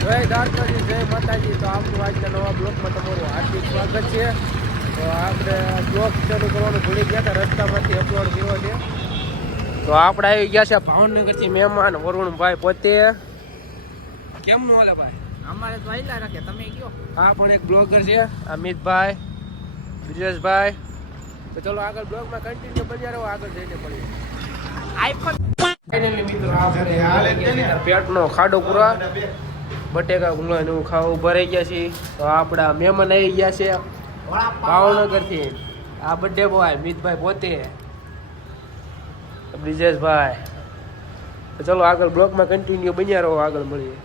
જય દ્વારકાજી, જય માતાજી. તો આપણું આજના નવા બ્લોકમાં તમારું હાર્દિક સ્વાગત છે. તો આપણે બ્લોક ચાલુ કરવાનું ભૂલી ગયા હતા, રસ્તામાંથી અપલોડ કર્યો છે. તો આપણે આવી ગયા છે ભાવનગરથી મહેમાન વરુણભાઈ પોતે. કેમનું હાલે ભાઈ? અમારે તો આયલા રાખે, તમે કયો? આ પણ એક બ્લોગર છે, અમિતભાઈ, બ્રિજેશભાઈ. તો ચલો આગળ બ્લોગમાં કન્ટિન્યુ બન્યા રહો, આગળ જઈને મળીએ. આઈફોન ફાઇનલી મિત્રો પેટનો ખાડો પૂરા બટેકા ગુંગળા ને એવું ખાવા ઉભા રહી ગયા છે. તો આપણા મહેમાન આવી ગયા છે ભાવનગરથી. આ બર્થડે બોય મિતભાઈ પોતે, બ્રિજેશભાઈ. તો ચલો આગળ બ્લોગમાં કન્ટિન્યુ બન્યા રહો, આગળ મળીએ.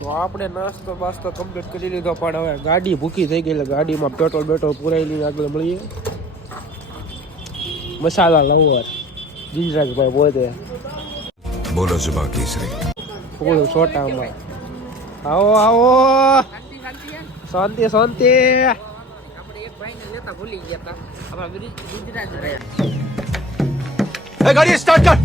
તો આપણે નાસ્તો બાસ્તો કમ્પ્લીટ કરી લીધો, પણ હવે ગાડી ભૂખી થઈ ગઈ એટલે ગાડીમાં પેટ્રોલ પુરાઈ લઈને આગળ મળીએ. મસાલા લંગર જીજરાજભાઈ પોતે બોલો જુબા કેસરી બોલો છોટામાં. આવો આવો, શાંતિ શાંતિ. આપણે એક ભાઈને લેતા ભૂલી ગયા હતા, આપણા ગુજરાત ગાડી સ્ટાર્ટ કર.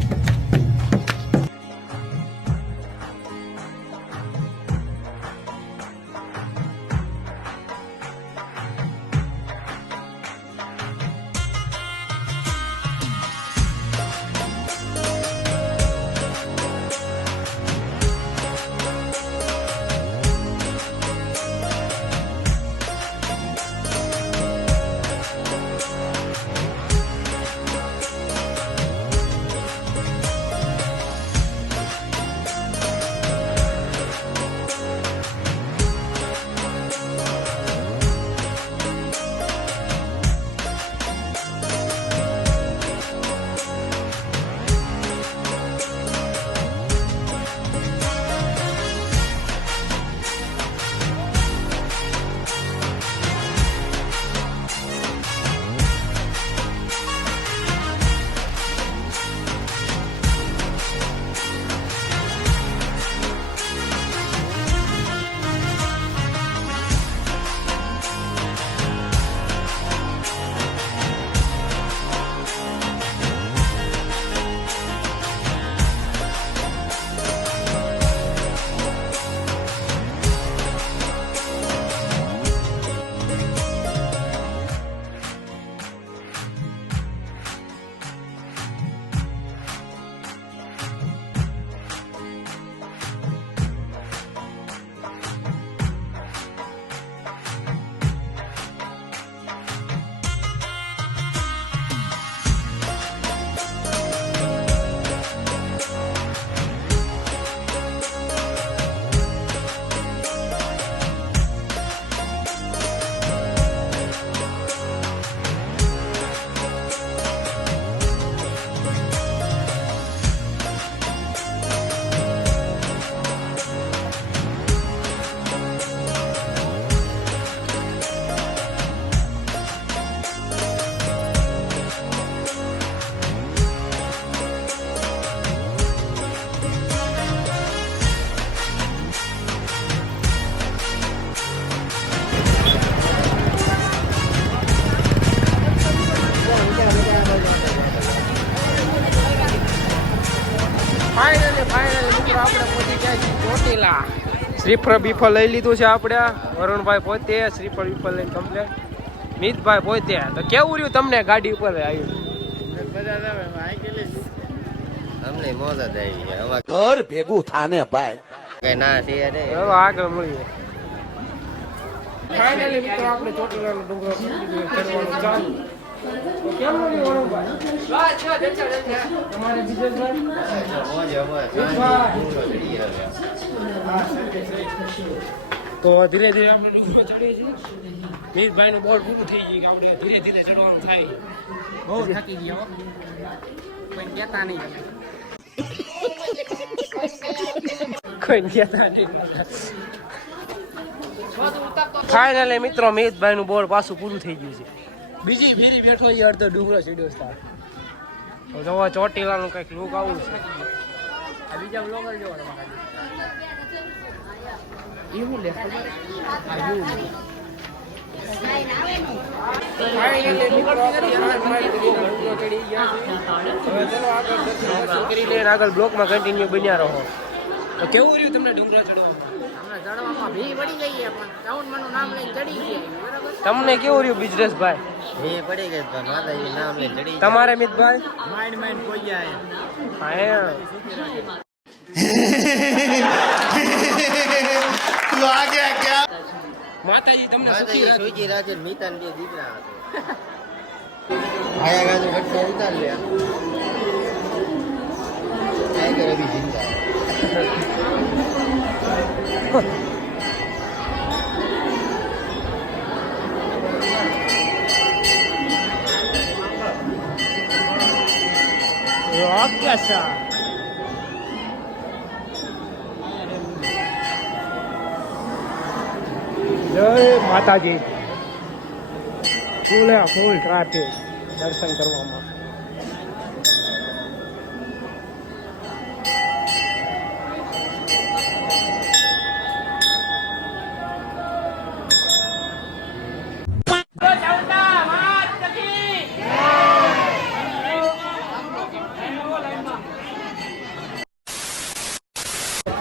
ફાઇનલી મિત્રો આપણે પહોંચી ગયા છીએ ચોટીલા. શ્રીફળ બીફળ લઈ લીધું છે આપણે. વરુણભાઈ પોતે શ્રીફળ બીફળ લઈને કમ્પ્લેટ. મિતભાઈ પોતે. તો કેવું રહ્યું તમને ગાડી ઉપર આવ્યું? અમને મોજ જ આવી ગયા. ઘર ભેગું થાને ભાઈ. કઈ ના છે હવે આગળ મળીએ. ફાઇનલી મિત્રો આપણે ચોટીલાનો ડુંગરો ચડવાનું ચાલુ. તો કેવું રહ્યું વરુણભાઈ? તમારે બીજેશભાઈ? તો ધીરે ધીરે આપણે ડુંગરો ચડીએ છીએ. મિતભાઈનું બોર્ડ પૂરું થઈ ગયું કે આપણે ધીરે ધીરે ચડવાનું થાય. બહુ થાકી ગયો કોઈ કહેતા નહીં તમે. કોઈ કહેતા નહીં. ફાઇનલી મિત્રો મિતભાઈનું બોર્ડ પાછું પૂરું થઈ ગયું છે. બીજી ફેરી બેઠો છે અડધો ડુંગરો ચડ્યો છે. તો ચોટીલાનું કંઈક લુક આવું છે. આ બીજા બ્લોગર જોવો તમારા એવું લે આગળ બ્લોકમાં કન્ટિન્યુ બન્યા રહો. તો કેવું રહ્યું તમને ડુંગરો ચડવામાં? હમણાં ચડવામાં ભી પડી ગઈ પણ ચાઉન્ડમાનું નામ લઈને ચડી ગયા બરાબર. તમને કેવું રહ્યું બિઝનેસભાઈ? ભી પડી ગઈ પણ માતાજી નામ લઈને ચડી તમારે મિતભાઈ? માઇન્ડ કોઈ જાય હા तू आ गया क्या? માતાજી તમને સુખી રાખે મીતાન બે દીકરા આયા ગાજો ઘટના ઉતાર લે આય કે રવિ જિંદા આકાશા જય માતાજી. ફૂલે ફૂલ ટ્રાફિક દર્શન કરવામાં.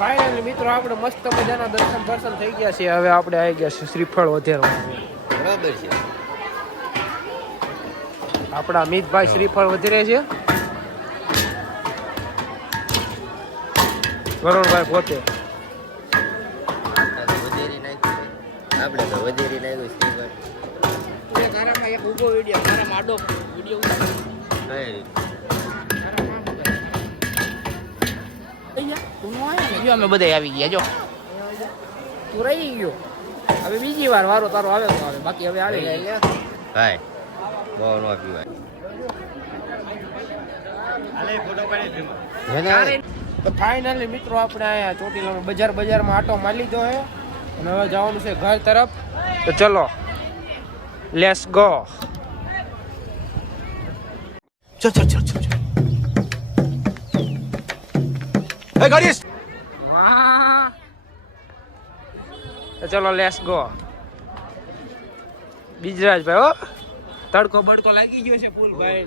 ફાઇનલી મિત્રો આપણે મસ્ત મજાના દર્શન થઈ ગયા છે. હવે આપણે આવી ગયા છે શ્રીફળ વધેરવા. બરાબર છે આપણા મિતભાઈ શ્રીફળ વધેરે છે. વરુણભાઈ પોતે વધેરી નાખ્યું આપણે તો વધેરી નાખ્યું શ્રીફળ તારામાં એક ઊભો વિડીયો તારામાં આડો વિડીયો કઈ રીતે અમે બધા આવી ગયા જો તું રહી ગયો. હવે બીજી વાર વારો તારો આવે તો આવે બાકી હવે આવી ગયા ભાઈ બહુ નો પીવાય. તો ફાઇનલી મિત્રો આપણે અહીંયા ચોટીલામાં બજારમાં આટો મારી લીધો છે અને હવે જવાનું છે ઘર તરફ. તો ચલો લેટ્સ ગો. चल चल चल चल ए गाड़ी વાહ તો ચલો લેટ્સ ગો. બીજરાજભાઈ હો તડકો બડકો લાગી ગયો છે ફૂલ ભાઈ.